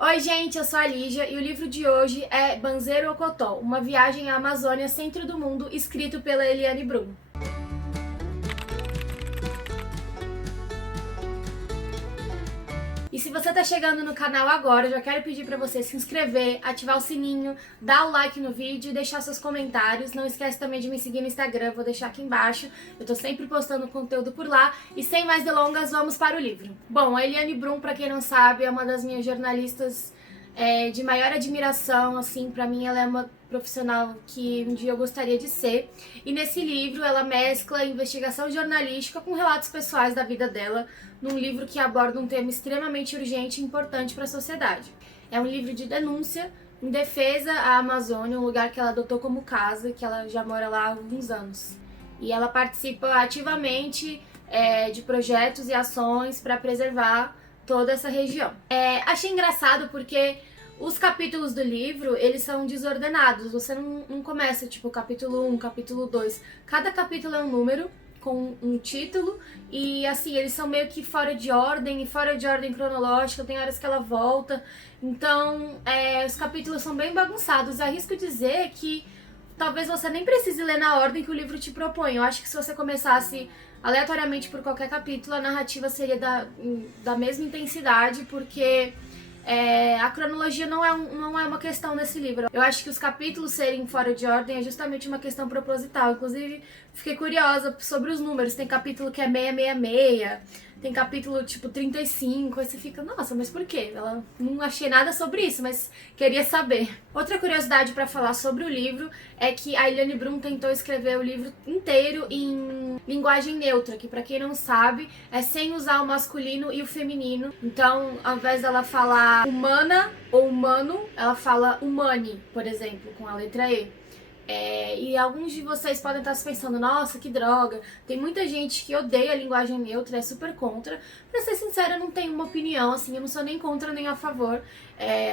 Oi, gente, eu sou a Lígia e o livro de hoje é Banzeiro Ocotó, uma viagem à Amazônia, centro do mundo, escrito pela Eliane Brum. E se você tá chegando no canal agora, eu já quero pedir pra você se inscrever, ativar o sininho, dar o like no vídeo e deixar seus comentários. Não esquece também de me seguir no Instagram, vou deixar aqui embaixo. Eu tô sempre postando conteúdo por lá. E sem mais delongas, vamos para o livro. Bom, a Eliane Brum, pra quem não sabe, é uma das minhas jornalistas de maior admiração, assim, pra mim ela é uma profissional que um dia eu gostaria de ser. E nesse livro ela mescla investigação jornalística com relatos pessoais da vida dela, num livro que aborda um tema extremamente urgente e importante para a sociedade. É um livro de denúncia em defesa à Amazônia, um lugar que ela adotou como casa, que ela já mora lá há alguns anos. E ela participa ativamente de projetos e ações para preservar toda essa região. Achei engraçado porque os capítulos do livro, eles são desordenados. Você não começa, tipo, capítulo 1, capítulo 2. Cada capítulo é um número com um título e, assim, eles são meio que fora de ordem e fora de ordem cronológica. Tem horas que ela volta. Então, os capítulos são bem bagunçados. Arrisco dizer que talvez você nem precise ler na ordem que o livro te propõe. Eu acho que se você começasse aleatoriamente por qualquer capítulo, a narrativa seria da mesma intensidade, porque a cronologia não é uma questão nesse livro. Eu acho que os capítulos serem fora de ordem é justamente uma questão proposital. Inclusive, fiquei curiosa sobre os números. Tem capítulo que é 666, tem capítulo tipo 35, aí você fica, nossa, mas por quê? Ela não achei nada sobre isso, mas queria saber. Outra curiosidade para falar sobre o livro é que a Eliane Brum tentou escrever o livro inteiro em linguagem neutra, que para quem não sabe, é sem usar o masculino e o feminino. Então, ao invés dela falar humana ou humano, ela fala humane, por exemplo, com a letra E. E alguns de vocês podem estar se pensando, nossa, que droga, tem muita gente que odeia a linguagem neutra, é super contra. Pra ser sincera, eu não tenho uma opinião, assim, eu não sou nem contra nem a favor.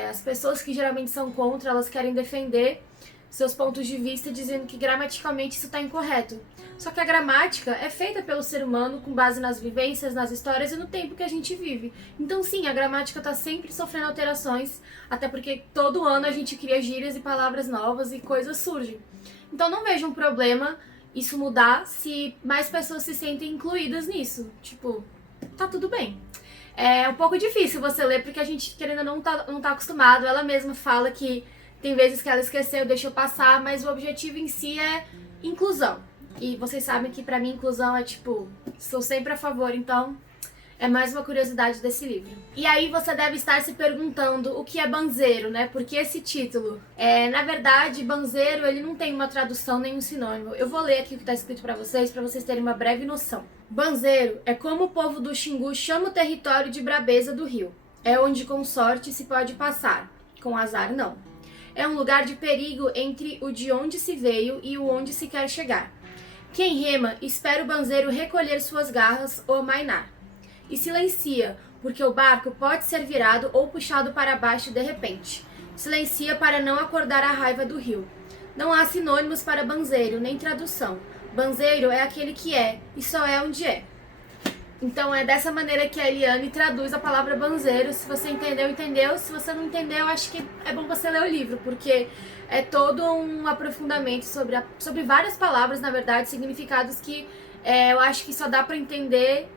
As pessoas que geralmente são contra, elas querem defender seus pontos de vista dizendo que gramaticalmente isso está incorreto. Só que a gramática é feita pelo ser humano com base nas vivências, nas histórias e no tempo que a gente vive. Então sim, a gramática está sempre sofrendo alterações, até porque todo ano a gente cria gírias e palavras novas e coisas surgem. Então não vejo um problema isso mudar se mais pessoas se sentem incluídas nisso. Tipo, tá tudo bem. É um pouco difícil você ler porque a gente, querendo ou não tá acostumado. Ela mesma fala que tem vezes que ela esqueceu, deixou passar, mas o objetivo em si é inclusão. E vocês sabem que pra mim inclusão é tipo, sou sempre a favor, então é mais uma curiosidade desse livro. E aí você deve estar se perguntando o que é banzeiro, né? Por que esse título? Na verdade, banzeiro ele não tem uma tradução nem um sinônimo. Eu vou ler aqui o que está escrito para vocês terem uma breve noção. Banzeiro é como o povo do Xingu chama o território de brabeza do rio. É onde com sorte se pode passar, com azar não. É um lugar de perigo entre o de onde se veio e o onde se quer chegar. Quem rema espera o banzeiro recolher suas garras ou amainar. E silencia, porque o barco pode ser virado ou puxado para baixo de repente. Silencia para não acordar a raiva do rio. Não há sinônimos para banzeiro, nem tradução. Banzeiro é aquele que é, e só é onde é. Então é dessa maneira que a Eliane traduz a palavra banzeiro. Se você entendeu, entendeu. Se você não entendeu, acho que é bom você ler o livro, porque é todo um aprofundamento sobre várias palavras, na verdade, significados que eu acho que só dá para entender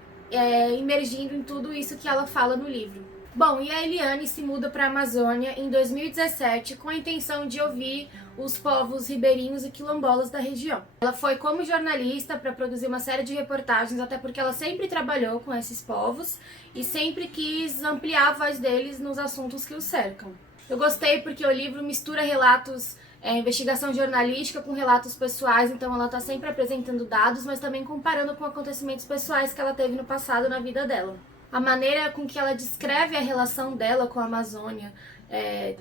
imergindo em tudo isso que ela fala no livro. Bom, e a Eliane se muda para a Amazônia em 2017 com a intenção de ouvir os povos ribeirinhos e quilombolas da região. Ela foi como jornalista para produzir uma série de reportagens, até porque ela sempre trabalhou com esses povos e sempre quis ampliar a voz deles nos assuntos que os cercam. Eu gostei porque o livro mistura relatos, investigação jornalística com relatos pessoais, então ela está sempre apresentando dados, mas também comparando com acontecimentos pessoais que ela teve no passado na vida dela. A maneira com que ela descreve a relação dela com a Amazônia,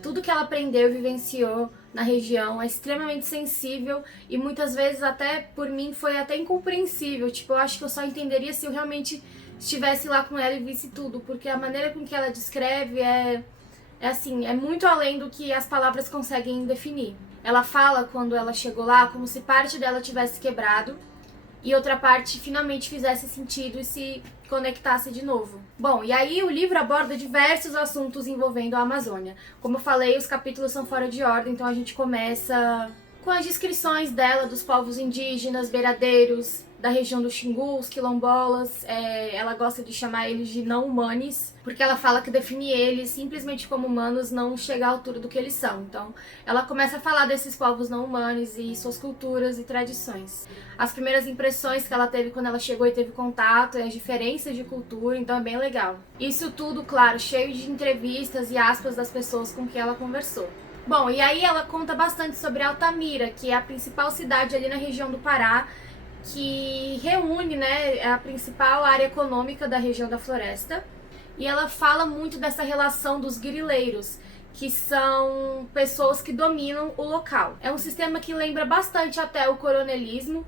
tudo que ela aprendeu e vivenciou na região é extremamente sensível e muitas vezes até por mim foi até incompreensível. Tipo, eu acho que eu só entenderia se eu realmente estivesse lá com ela e visse tudo, porque a maneira com que ela descreve é muito além do que as palavras conseguem definir. Ela fala quando ela chegou lá como se parte dela tivesse quebrado e outra parte finalmente fizesse sentido e se conectasse de novo. Bom, e aí o livro aborda diversos assuntos envolvendo a Amazônia. Como eu falei, os capítulos são fora de ordem, então a gente começa com as descrições dela dos povos indígenas, beiradeiros, da região do Xingu, os quilombolas. Ela gosta de chamar eles de não-humanes, porque ela fala que definir eles simplesmente como humanos não chega à altura do que eles são. Então, ela começa a falar desses povos não-humanos e suas culturas e tradições. As primeiras impressões que ela teve quando ela chegou e teve contato, e as diferenças de cultura, então é bem legal. Isso tudo, claro, cheio de entrevistas e aspas das pessoas com quem ela conversou. Bom, e aí ela conta bastante sobre Altamira, que é a principal cidade ali na região do Pará, que reúne, né, a principal área econômica da região da floresta. E ela fala muito dessa relação dos grileiros, que são pessoas que dominam o local. É um sistema que lembra bastante até o coronelismo.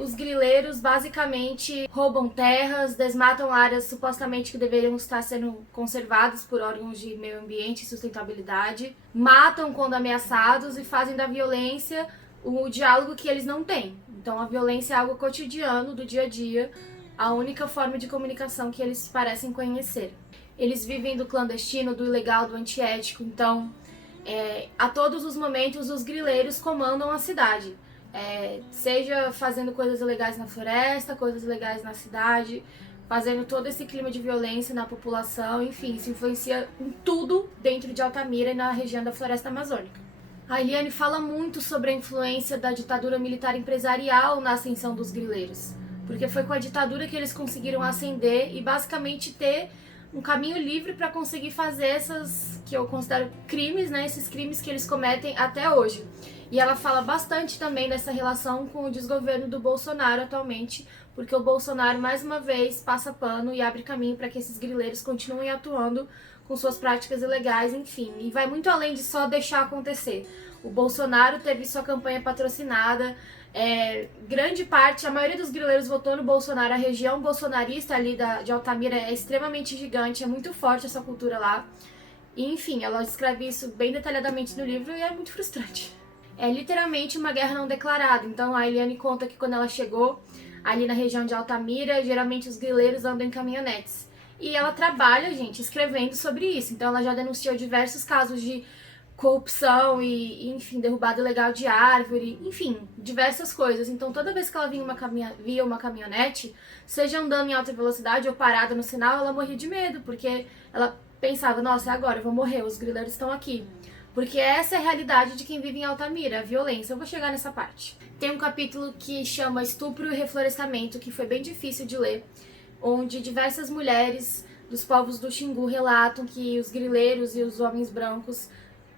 Os grileiros basicamente roubam terras, desmatam áreas supostamente que deveriam estar sendo conservadas por órgãos de meio ambiente e sustentabilidade, matam quando ameaçados e fazem da violência o diálogo que eles não têm. Então a violência é algo cotidiano, do dia a dia, a única forma de comunicação que eles parecem conhecer. Eles vivem do clandestino, do ilegal, do antiético, então a todos os momentos os grileiros comandam a cidade. Seja fazendo coisas ilegais na floresta, coisas ilegais na cidade, fazendo todo esse clima de violência na população, enfim, isso influencia em tudo dentro de Altamira e na região da floresta amazônica. A Eliane fala muito sobre a influência da ditadura militar empresarial na ascensão dos grileiros, porque foi com a ditadura que eles conseguiram ascender e basicamente ter um caminho livre para conseguir fazer essas, que eu considero crimes, né, esses crimes que eles cometem até hoje. E ela fala bastante também dessa relação com o desgoverno do Bolsonaro atualmente, porque o Bolsonaro mais uma vez passa pano e abre caminho para que esses grileiros continuem atuando com suas práticas ilegais, enfim. E vai muito além de só deixar acontecer. O Bolsonaro teve sua campanha patrocinada, grande parte, a maioria dos grileiros votou no Bolsonaro, a região bolsonarista ali de Altamira é extremamente gigante, é muito forte essa cultura lá. E, enfim, ela descreve isso bem detalhadamente no livro e é muito frustrante. É literalmente uma guerra não declarada. Então a Eliane conta que quando ela chegou ali na região de Altamira, geralmente os grileiros andam em caminhonetes. E ela trabalha, gente, escrevendo sobre isso. Então ela já denunciou diversos casos de corrupção e enfim, derrubada ilegal de árvore, enfim, diversas coisas. Então toda vez que ela via uma caminhonete, seja andando em alta velocidade ou parada no sinal, ela morria de medo, porque ela pensava, nossa, é agora, eu vou morrer, os grileiros estão aqui. Porque essa é a realidade de quem vive em Altamira, a violência. Eu vou chegar nessa parte. Tem um capítulo que chama Estupro e Reflorestamento, que foi bem difícil de ler, onde diversas mulheres dos povos do Xingu relatam que os grileiros e os homens brancos,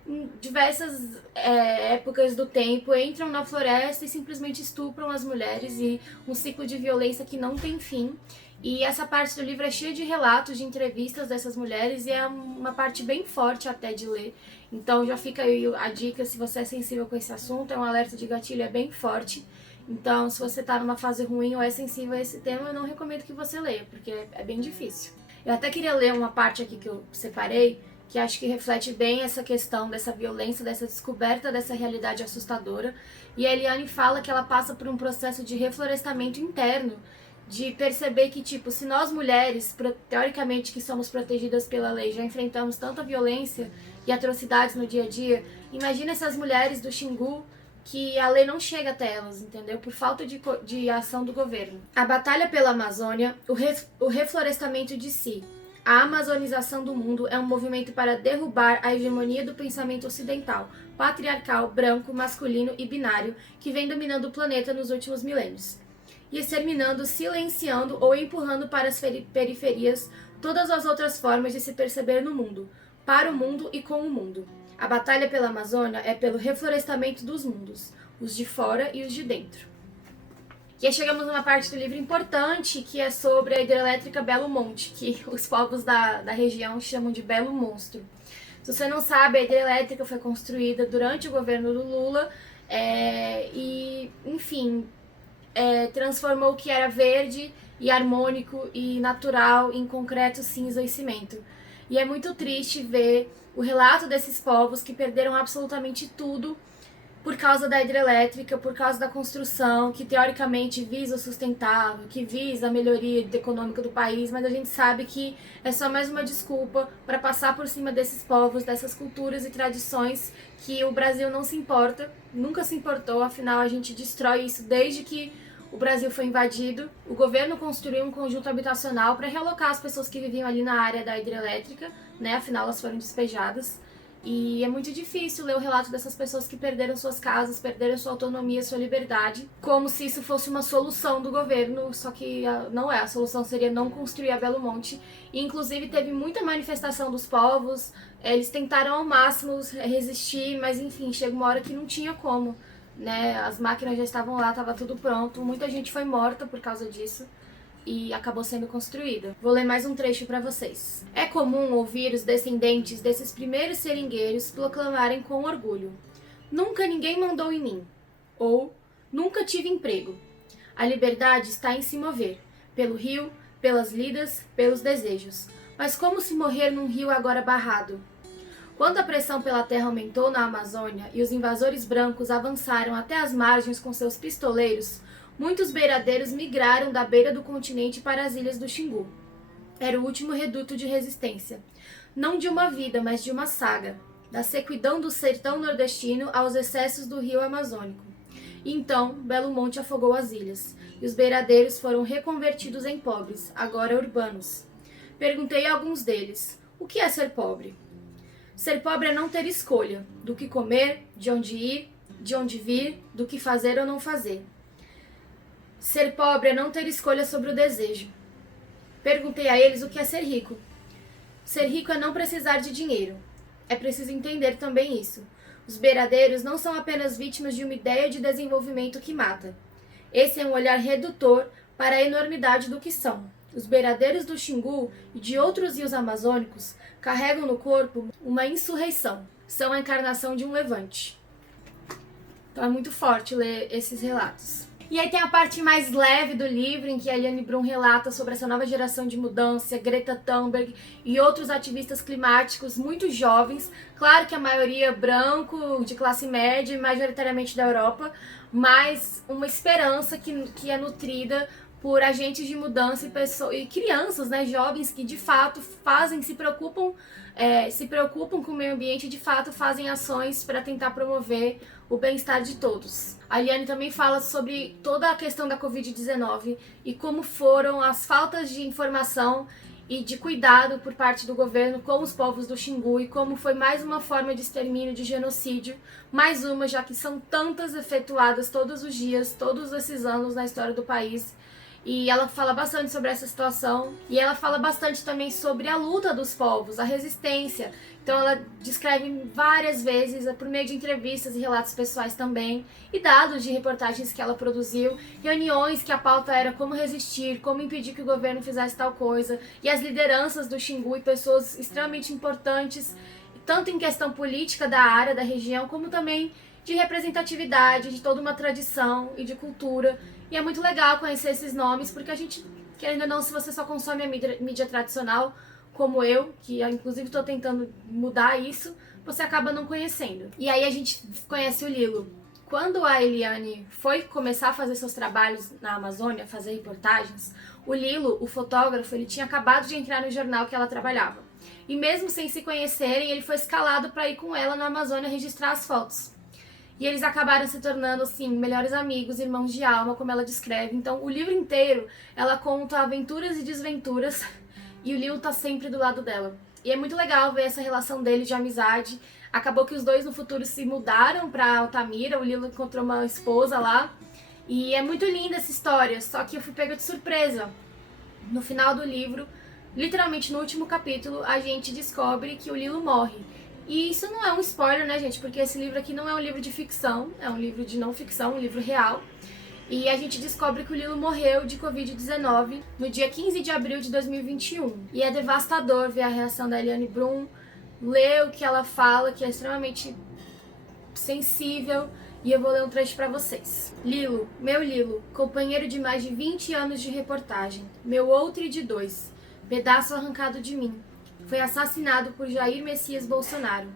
em diversas épocas do tempo, entram na floresta e simplesmente estupram as mulheres, e um ciclo de violência que não tem fim. E essa parte do livro é cheia de relatos, de entrevistas dessas mulheres, e é uma parte bem forte até de ler. Então já fica aí a dica, se você é sensível com esse assunto, é um alerta de gatilho, é bem forte. Então se você tá numa fase ruim ou é sensível a esse tema, eu não recomendo que você leia, porque é bem difícil. Eu até queria ler uma parte aqui que eu separei, que acho que reflete bem essa questão dessa violência, dessa descoberta dessa realidade assustadora. E a Eliane fala que ela passa por um processo de reflorestamento interno, de perceber que, tipo, se nós mulheres, teoricamente que somos protegidas pela lei, já enfrentamos tanta violência e atrocidades no dia a dia, imagina essas mulheres do Xingu que a lei não chega até elas, entendeu? Por falta de ação do governo. A batalha pela Amazônia, o reflorestamento de si, a amazonização do mundo é um movimento para derrubar a hegemonia do pensamento ocidental, patriarcal, branco, masculino e binário, que vem dominando o planeta nos últimos milênios, e exterminando, silenciando ou empurrando para as periferias todas as outras formas de se perceber no mundo, para o mundo e com o mundo. A batalha pela Amazônia é pelo reflorestamento dos mundos, os de fora e os de dentro. E aí chegamos numa parte do livro importante, que é sobre a hidrelétrica Belo Monte, que os povos da região chamam de Belo Monstro. Se você não sabe, a hidrelétrica foi construída durante o governo do Lula e, enfim, transformou o que era verde e harmônico e natural em concreto, cinza e cimento. E é muito triste ver o relato desses povos que perderam absolutamente tudo por causa da hidrelétrica, por causa da construção, que teoricamente visa o sustentável, que visa a melhoria econômica do país, mas a gente sabe que é só mais uma desculpa para passar por cima desses povos, dessas culturas e tradições que o Brasil não se importa, nunca se importou, afinal a gente destrói isso desde que o Brasil foi invadido. O governo construiu um conjunto habitacional para realocar as pessoas que viviam ali na área da hidrelétrica, né? Afinal elas foram despejadas. E é muito difícil ler o relato dessas pessoas que perderam suas casas, perderam sua autonomia, sua liberdade, como se isso fosse uma solução do governo, só que não é. A solução seria não construir a Belo Monte. E, inclusive, teve muita manifestação dos povos, eles tentaram ao máximo resistir, mas, enfim, chega uma hora que não tinha como, né? As máquinas já estavam lá, estava tudo pronto, muita gente foi morta por causa disso. E acabou sendo construída. Vou ler mais um trecho para vocês. É comum ouvir os descendentes desses primeiros seringueiros proclamarem com orgulho: nunca ninguém mandou em mim, ou nunca tive emprego. A liberdade está em se mover, pelo rio, pelas lidas, pelos desejos. Mas como se morrer num rio agora barrado? Quando a pressão pela terra aumentou na Amazônia e os invasores brancos avançaram até as margens com seus pistoleiros, muitos beiradeiros migraram da beira do continente para as ilhas do Xingu. Era o último reduto de resistência. Não de uma vida, mas de uma saga. Da sequidão do sertão nordestino aos excessos do rio Amazônico. E então, Belo Monte afogou as ilhas, e os beiradeiros foram reconvertidos em pobres, agora urbanos. Perguntei a alguns deles: o que é ser pobre? Ser pobre é não ter escolha, do que comer, de onde ir, de onde vir, do que fazer ou não fazer. Ser pobre é não ter escolha sobre o desejo. Perguntei a eles o que é ser rico. Ser rico é não precisar de dinheiro. É preciso entender também isso. Os beiradeiros não são apenas vítimas de uma ideia de desenvolvimento que mata. Esse é um olhar redutor para a enormidade do que são. Os beiradeiros do Xingu e de outros rios amazônicos carregam no corpo uma insurreição. São a encarnação de um levante. Então é muito forte ler esses relatos. E aí tem a parte mais leve do livro, em que a Eliane Brum relata sobre essa nova geração de mudança, Greta Thunberg e outros ativistas climáticos muito jovens. Claro que a maioria branco, de classe média, majoritariamente da Europa, mas uma esperança que é nutrida por agentes de mudança e crianças, né, jovens que de fato se preocupam com o meio ambiente e de fato fazem ações para tentar promover o bem-estar de todos. A Eliane também fala sobre toda a questão da Covid-19 e como foram as faltas de informação e de cuidado por parte do governo com os povos do Xingu e como foi mais uma forma de extermínio, de genocídio, mais uma, já que são tantas efetuadas todos os dias, todos esses anos na história do país. E ela fala bastante sobre essa situação e ela fala bastante também sobre a luta dos povos, a resistência. Então ela descreve várias vezes, por meio de entrevistas e relatos pessoais também, e dados de reportagens que ela produziu, reuniões que a pauta era como resistir, como impedir que o governo fizesse tal coisa, e as lideranças do Xingu e pessoas extremamente importantes, tanto em questão política da área, da região, como também de representatividade, de toda uma tradição e de cultura. E é muito legal conhecer esses nomes, porque a gente, querendo ou não, se você só consome a mídia tradicional, como eu, que inclusive estou tentando mudar isso, você acaba não conhecendo. E aí a gente conhece o Lilo. Quando a Eliane foi começar a fazer seus trabalhos na Amazônia, fazer reportagens, o Lilo, o fotógrafo, ele tinha acabado de entrar no jornal que ela trabalhava. E mesmo sem se conhecerem, ele foi escalado para ir com ela na Amazônia registrar as fotos. E eles acabaram se tornando, assim, melhores amigos, irmãos de alma, como ela descreve. Então, o livro inteiro, ela conta aventuras e desventuras, e o Lilo tá sempre do lado dela. E é muito legal ver essa relação deles de amizade. Acabou que os dois no futuro se mudaram pra Altamira, o Lilo encontrou uma esposa lá. E é muito linda essa história, só que eu fui pega de surpresa. No final do livro, literalmente no último capítulo, a gente descobre que o Lilo morre. E isso não é um spoiler, né, gente? Porque esse livro aqui não é um livro de ficção, é um livro de não ficção, um livro real. E a gente descobre que o Lilo morreu de Covid-19 no dia 15 de abril de 2021. E é devastador ver a reação da Eliane Brum, ler o que ela fala, que é extremamente sensível. E eu vou ler um trecho pra vocês. Lilo, meu Lilo, companheiro de mais de 20 anos de reportagem, meu outro e de 2, pedaço arrancado de mim. foi assassinado por Jair Messias Bolsonaro.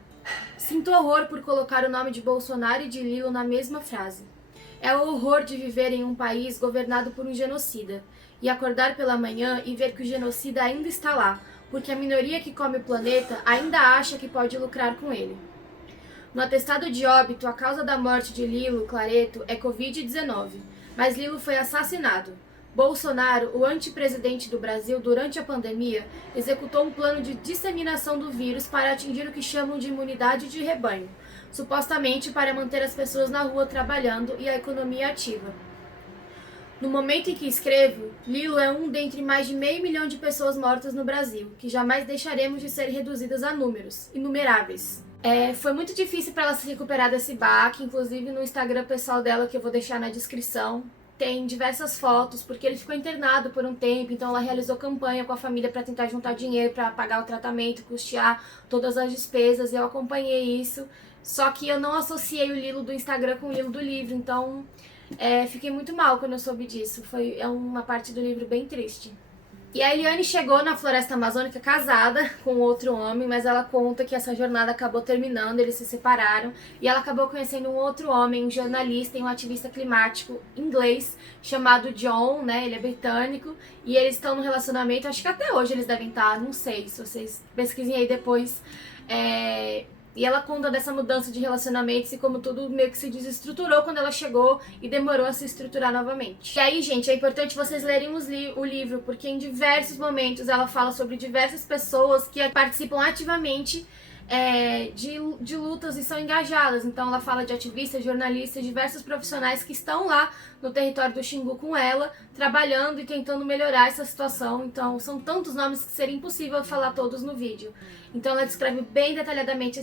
Sinto horror por colocar o nome de Bolsonaro e de Lilo na mesma frase. É o horror de viver em um país governado por um genocida e acordar pela manhã e ver que o genocida ainda está lá, porque a minoria que come o planeta ainda acha que pode lucrar com ele. No atestado de óbito, a causa da morte de Lilo Clareto é Covid-19, mas Lilo foi assassinado. Bolsonaro, o antepresidente do Brasil durante a pandemia, executou um plano de disseminação do vírus para atingir o que chamam de imunidade de rebanho, supostamente para manter as pessoas na rua trabalhando e a economia ativa. No momento em que escrevo, Lilo é um dentre mais de 500 mil de pessoas mortas no Brasil, que jamais deixaremos de ser reduzidas a números, inumeráveis. Foi muito difícil para ela se recuperar desse baque, inclusive no Instagram pessoal dela, que eu vou deixar na descrição, tem diversas fotos, porque ele ficou internado por um tempo, então ela realizou campanha com a família para tentar juntar dinheiro para pagar o tratamento, custear todas as despesas, e eu acompanhei isso, só que eu não associei o Lilo do Instagram com o Lilo do livro, então fiquei muito mal quando eu soube disso, é uma parte do livro bem triste. E a Eliane chegou na floresta amazônica casada com outro homem, mas ela conta que essa jornada acabou terminando, eles se separaram, e ela acabou conhecendo um outro homem, um jornalista e um ativista climático inglês, chamado John, né, ele é britânico, e eles estão no relacionamento, acho que até hoje eles devem estar, não sei, se vocês pesquisem aí depois, e ela conta dessa mudança de relacionamentos e como tudo meio que se desestruturou quando ela chegou e demorou a se estruturar novamente. E aí, gente, é importante vocês lerem o livro, porque em diversos momentos ela fala sobre diversas pessoas que participam ativamente de lutas e são engajadas. Então ela fala de ativistas, jornalistas, diversos profissionais que estão lá no território do Xingu com ela, trabalhando e tentando melhorar essa situação. Então são tantos nomes que seria impossível falar todos no vídeo. Então ela descreve bem detalhadamente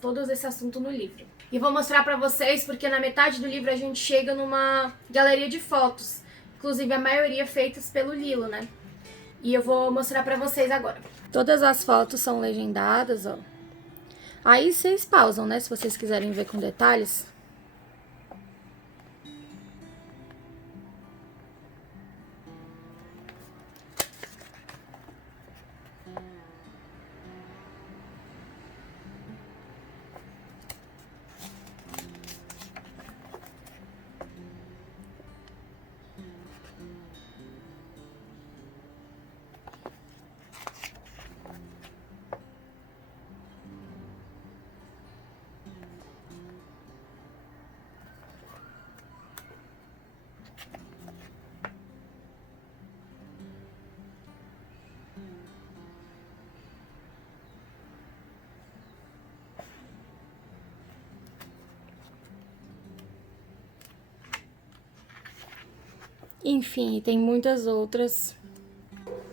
todo esse assunto no livro. E vou mostrar pra vocês, porque na metade do livro a gente chega numa galeria de fotos, inclusive a maioria feitas pelo Lilo, né? E eu vou mostrar pra vocês agora. Todas as fotos são legendadas, ó. Aí vocês pausam, né, se vocês quiserem ver com detalhes. Enfim, tem muitas outras.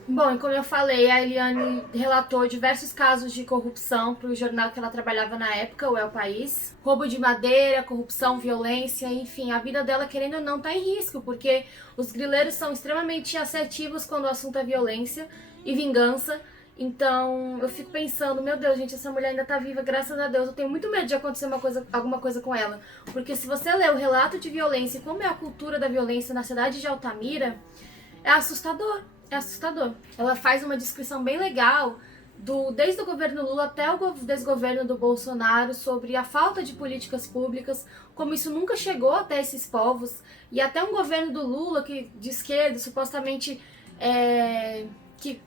Bom, e como eu falei, a Eliane relatou diversos casos de corrupção para o jornal que ela trabalhava na época, o El País. Roubo de madeira, corrupção, violência, enfim, a vida dela, querendo ou não, está em risco, porque os grileiros são extremamente assertivos quando o assunto é violência e vingança. Então, eu fico pensando, meu Deus, gente, essa mulher ainda tá viva, graças a Deus. Eu tenho muito medo de acontecer alguma coisa com ela. Porque se você ler o relato de violência e como é a cultura da violência na cidade de Altamira, é assustador, é assustador. Ela faz uma descrição bem legal, desde o governo Lula até o desgoverno do Bolsonaro, sobre a falta de políticas públicas, como isso nunca chegou até esses povos. E até um governo do Lula, de esquerda, supostamente, que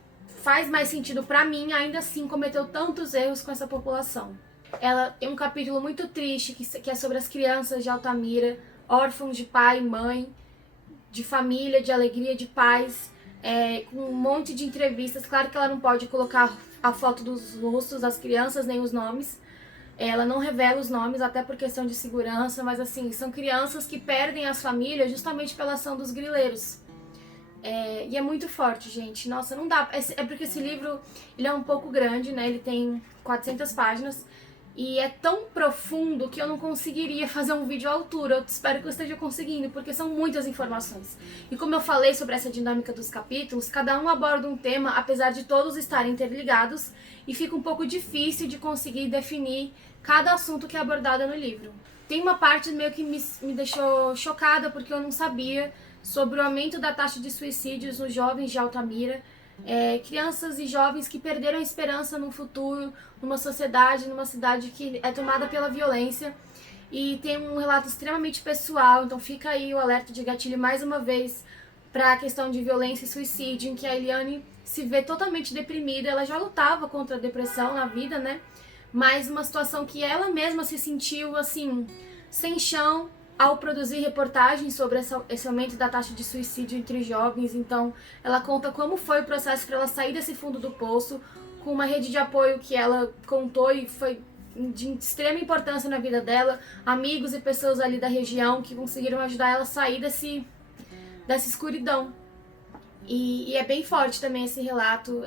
faz mais sentido pra mim, ainda assim cometeu tantos erros com essa população. Ela tem um capítulo muito triste que é sobre as crianças de Altamira, órfãos de pai e mãe, de família, de alegria, de paz, com um monte de entrevistas. Claro que ela não pode colocar a foto dos rostos das crianças, nem os nomes. Ela não revela os nomes, até por questão de segurança, mas assim, são crianças que perdem as famílias justamente pela ação dos grileiros. E é muito forte, gente. Nossa, não dá. É porque esse livro, ele é um pouco grande, né? Ele tem 400 páginas. E é tão profundo que eu não conseguiria fazer um vídeo à altura. Eu espero que eu esteja conseguindo, porque são muitas informações. E como eu falei sobre essa dinâmica dos capítulos, cada um aborda um tema, apesar de todos estarem interligados. E fica um pouco difícil de conseguir definir cada assunto que é abordado no livro. Tem uma parte meio que me deixou chocada, porque eu não sabia sobre o aumento da taxa de suicídios nos jovens de Altamira. crianças e jovens que perderam a esperança num futuro, numa sociedade, numa cidade que é tomada pela violência. E tem um relato extremamente pessoal, então fica aí o alerta de gatilho mais uma vez para a questão de violência e suicídio, em que a Eliane se vê totalmente deprimida. Ela já lutava contra a depressão na vida, né? Mas uma situação que ela mesma se sentiu, assim, sem chão ao produzir reportagens sobre esse aumento da taxa de suicídio entre jovens. Então, ela conta como foi o processo para ela sair desse fundo do poço, com uma rede de apoio que ela contou e foi de extrema importância na vida dela, amigos e pessoas ali da região que conseguiram ajudar ela a sair dessa escuridão. E é bem forte também esse relato.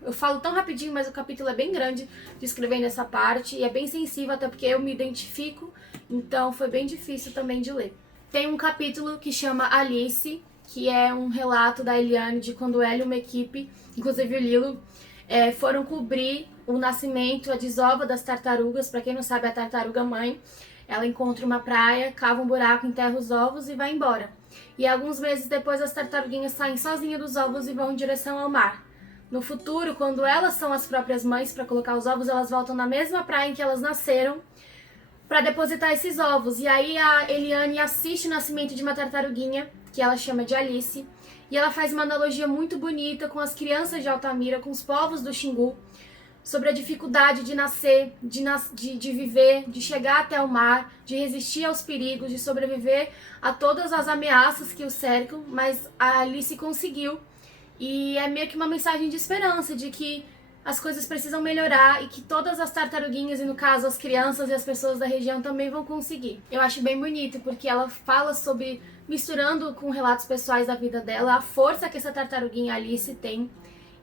Eu falo tão rapidinho, mas o capítulo é bem grande descrevendo essa parte, e é bem sensível, até porque eu me identifico, então foi bem difícil também de ler. Tem um capítulo que chama Alice, que é um relato da Eliane de quando ela e uma equipe, inclusive o Lilo, foram cobrir o nascimento, a desova das tartarugas. Para quem não sabe, a tartaruga mãe, ela encontra uma praia, cava um buraco, enterra os ovos e vai embora. E alguns meses depois as tartaruguinhas saem sozinhas dos ovos e vão em direção ao mar. No futuro, quando elas são as próprias mães para colocar os ovos, elas voltam na mesma praia em que elas nasceram para depositar esses ovos. E aí a Eliane assiste o nascimento de uma tartaruguinha, que ela chama de Alice, e ela faz uma analogia muito bonita com as crianças de Altamira, com os povos do Xingu, sobre a dificuldade de nascer, de viver, de chegar até o mar, de resistir aos perigos, de sobreviver a todas as ameaças que o cercam, mas a Alice conseguiu. E é meio que uma mensagem de esperança, de que as coisas precisam melhorar e que todas as tartaruguinhas, e no caso as crianças e as pessoas da região, também vão conseguir. Eu acho bem bonito, porque ela fala sobre, misturando com relatos pessoais da vida dela, a força que essa tartaruguinha Alice tem.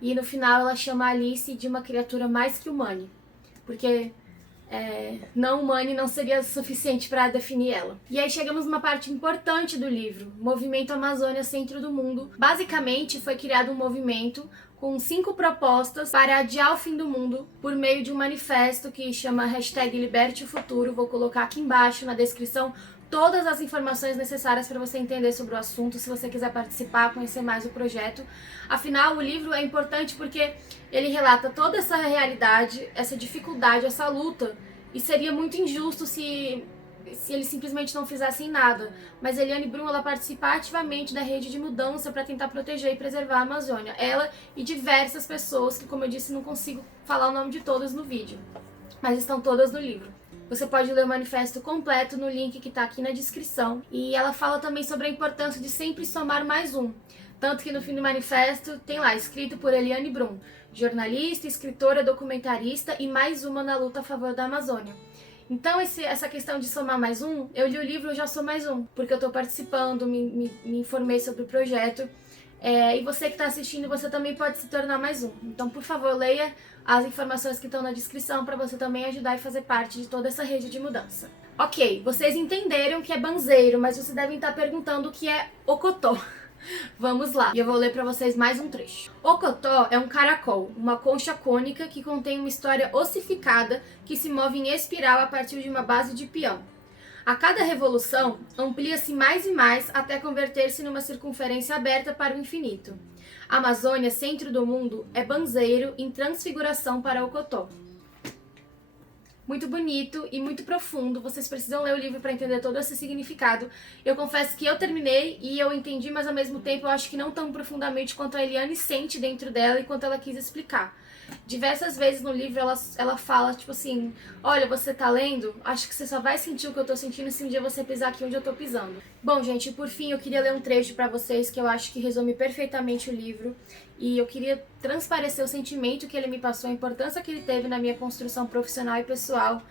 E no final ela chama a Alice de uma criatura mais que humana, porque não humana não seria suficiente para definir ela. E aí chegamos numa parte importante do livro, Movimento Amazônia Centro do Mundo. Basicamente foi criado um movimento com 5 propostas para adiar o fim do mundo por meio de um manifesto que chama #LiberteOFuturo. Vou colocar aqui embaixo na descrição todas as informações necessárias para você entender sobre o assunto, se você quiser participar, conhecer mais o projeto. Afinal, o livro é importante porque ele relata toda essa realidade, essa dificuldade, essa luta, e seria muito injusto se eles simplesmente não fizessem nada. Mas Eliane Brum, ela participa ativamente da rede de mudança para tentar proteger e preservar a Amazônia. Ela e diversas pessoas, que como eu disse, não consigo falar o nome de todas no vídeo, mas estão todas no livro. Você pode ler o manifesto completo no link que está aqui na descrição. E ela fala também sobre a importância de sempre somar mais um. Tanto que no fim do manifesto tem lá, escrito por Eliane Brum, jornalista, escritora, documentarista e mais uma na luta a favor da Amazônia. Então essa questão de somar mais um, eu li o livro, eu já sou mais um, porque eu estou participando, me informei sobre o projeto. E você que está assistindo, você também pode se tornar mais um. Então, por favor, leia as informações que estão na descrição para você também ajudar e fazer parte de toda essa rede de mudança. Ok, vocês entenderam que é banzeiro, mas vocês devem estar perguntando o que é ocotó. Vamos lá, e eu vou ler para vocês mais um trecho. Ocotó é um caracol, uma concha cônica que contém uma história ossificada que se move em espiral a partir de uma base de peão. A cada revolução, amplia-se mais e mais até converter-se numa circunferência aberta para o infinito. A Amazônia, centro do mundo, é banzeiro em transfiguração para Ocotó. Muito bonito e muito profundo, vocês precisam ler o livro para entender todo esse significado. Eu confesso que eu terminei e eu entendi, mas ao mesmo tempo eu acho que não tão profundamente quanto a Eliane sente dentro dela e quanto ela quis explicar. Diversas vezes no livro ela fala, tipo assim, olha, você tá lendo? Acho que você só vai sentir o que eu tô sentindo se um dia você pisar aqui onde eu tô pisando. Bom, gente, por fim, eu queria ler um trecho pra vocês que eu acho que resume perfeitamente o livro. E eu queria transparecer o sentimento que ele me passou, a importância que ele teve na minha construção profissional e pessoal.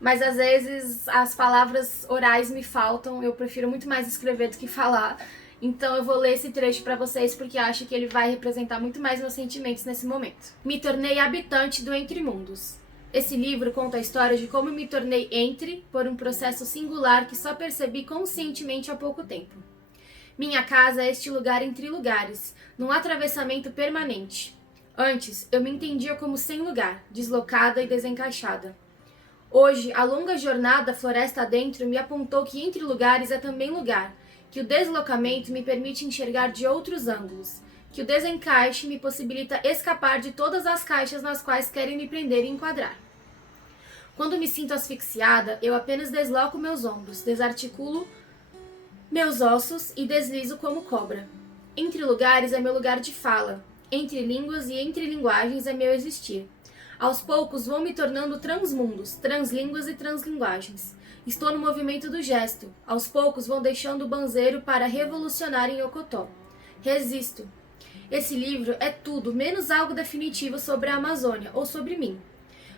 Mas às vezes as palavras orais me faltam, eu prefiro muito mais escrever do que falar. Então eu vou ler esse trecho para vocês porque acho que ele vai representar muito mais meus sentimentos nesse momento. Me tornei habitante do Entre Mundos. Esse livro conta a história de como me tornei entre por um processo singular que só percebi conscientemente há pouco tempo. Minha casa é este lugar entre lugares, num atravessamento permanente. Antes, eu me entendia como sem lugar, deslocada e desencaixada. Hoje, a longa jornada floresta adentro me apontou que entre lugares é também lugar, que o deslocamento me permite enxergar de outros ângulos, que o desencaixe me possibilita escapar de todas as caixas nas quais querem me prender e enquadrar. Quando me sinto asfixiada, eu apenas desloco meus ombros, desarticulo meus ossos e deslizo como cobra. Entre lugares é meu lugar de fala, entre línguas e entre linguagens é meu existir. Aos poucos vou me tornando transmundos, translínguas e translinguagens. Estou no movimento do gesto. Aos poucos vou deixando o banzeiro para revolucionar em Ocotó. Resisto. Esse livro é tudo menos algo definitivo sobre a Amazônia ou sobre mim.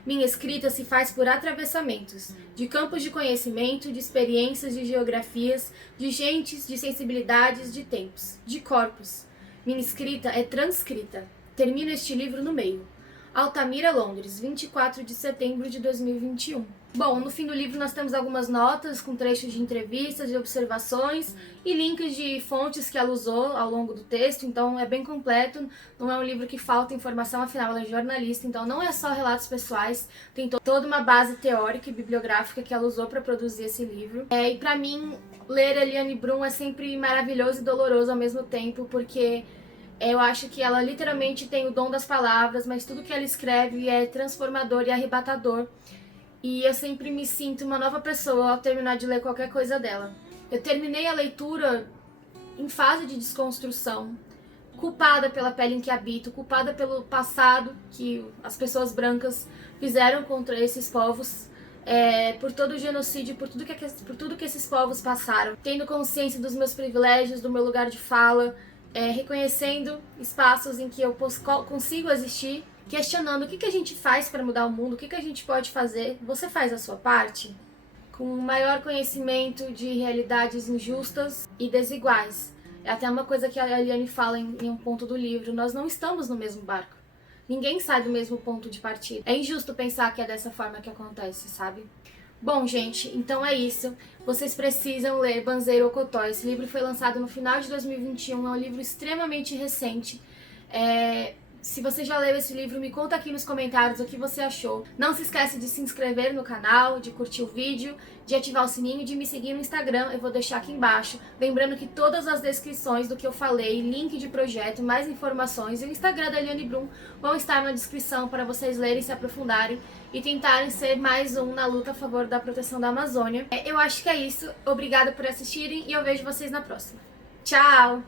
Minha escrita se faz por atravessamentos, de campos de conhecimento, de experiências, de geografias, de gentes, de sensibilidades, de tempos, de corpos. Minha escrita é transcrita. Termino este livro no meio. Altamira, Londres, 24 de setembro de 2021. Bom, no fim do livro nós temos algumas notas com trechos de entrevistas, de observações e links de fontes que ela usou ao longo do texto, então é bem completo, não é um livro que falta informação, afinal ela é jornalista, então não é só relatos pessoais, tem toda uma base teórica e bibliográfica que ela usou para produzir esse livro. E para mim, ler Eliane Brum é sempre maravilhoso e doloroso ao mesmo tempo, porque eu acho que ela literalmente tem o dom das palavras, mas tudo que ela escreve é transformador e arrebatador. E eu sempre me sinto uma nova pessoa ao terminar de ler qualquer coisa dela. Eu terminei a leitura em fase de desconstrução, culpada pela pele em que habito, culpada pelo passado que as pessoas brancas fizeram contra esses povos, por todo o genocídio, por tudo que esses povos passaram. Tendo consciência dos meus privilégios, do meu lugar de fala, reconhecendo espaços em que eu consigo existir, questionando o que a gente faz para mudar o mundo, o que a gente pode fazer. Você faz a sua parte? Com maior conhecimento de realidades injustas e desiguais. É até uma coisa que a Eliane fala em um ponto do livro, nós não estamos no mesmo barco. Ninguém sai do mesmo ponto de partida. É injusto pensar que é dessa forma que acontece, sabe? Bom, gente, então é isso. Vocês precisam ler Banzeiro Ocotó. Esse livro foi lançado no final de 2021, é um livro extremamente recente. Se você já leu esse livro, me conta aqui nos comentários o que você achou. Não se esquece de se inscrever no canal, de curtir o vídeo, de ativar o sininho e de me seguir no Instagram, eu vou deixar aqui embaixo. Lembrando que todas as descrições do que eu falei, link de projeto, mais informações e o Instagram da Eliane Brum vão estar na descrição para vocês lerem, se aprofundarem e tentarem ser mais um na luta a favor da proteção da Amazônia. Eu acho que é isso. Obrigada por assistirem e eu vejo vocês na próxima. Tchau!